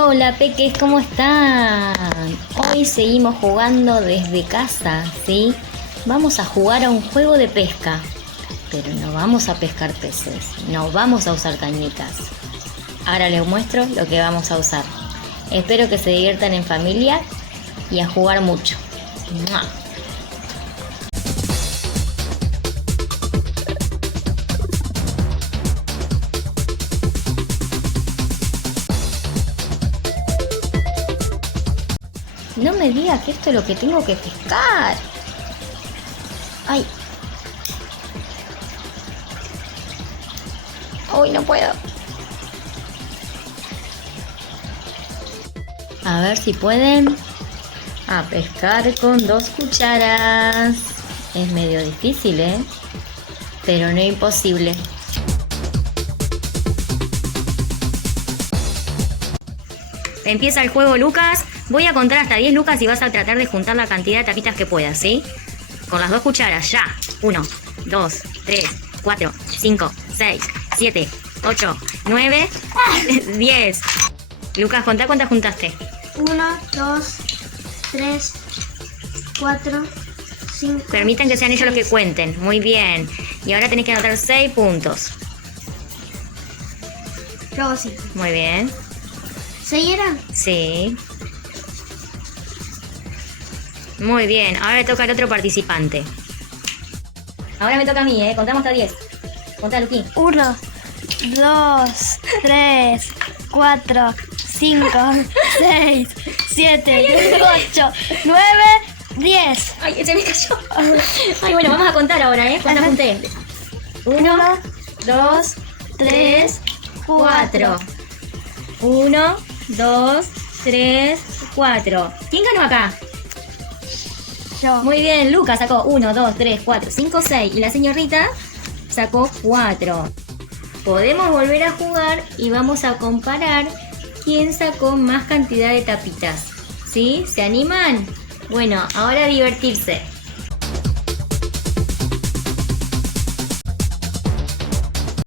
Hola peques, ¿cómo están? Hoy seguimos jugando desde casa, ¿sí? Vamos a jugar a un juego de pesca, pero no vamos a pescar peces, no vamos a usar cañitas. Ahora les muestro lo que vamos a usar. Espero que se diviertan en familia y a jugar mucho. ¡Mua! No me diga que esto es lo que tengo que pescar. Ay. Hoy no puedo. A ver si pueden. A pescar con 2 cucharas. Es medio difícil, ¿eh? Pero no imposible. Empieza el juego, Lucas. Voy a contar hasta 10, Lucas, y vas a tratar de juntar la cantidad de tapitas que puedas, ¿sí? Con las 2 cucharas, ya. 1, 2, 3, 4, 5, 6, 7, 8, 9, 10. Lucas, contá cuántas juntaste. 1, 2, 3, 4, 5. Permitan que sean ellos los que cuenten. Muy bien. Y ahora tenés que anotar 6 puntos. Yo hago 5. Muy bien. ¿6 eran? Sí. Muy bien. Ahora le toca al otro participante. Ahora me toca a mí, ¿eh? Contamos hasta 10. Contá, Luqui. 1, 2, 3, 4, 5, 6, 7, 8, 9, 10. Ay, se me cayó. Ay, bueno, vamos a contar ahora, ¿eh? ¿Cuántas junté? 1, 2, 3, 4. 1, 2, 3, 4. ¿Quién ganó acá? Yo. Muy bien, Lucas sacó 1, 2, 3, 4, 5, 6. Y la señorita sacó 4. Podemos volver a jugar y vamos a comparar quién sacó más cantidad de tapitas. ¿Sí? ¿Se animan? Bueno, ahora a divertirse.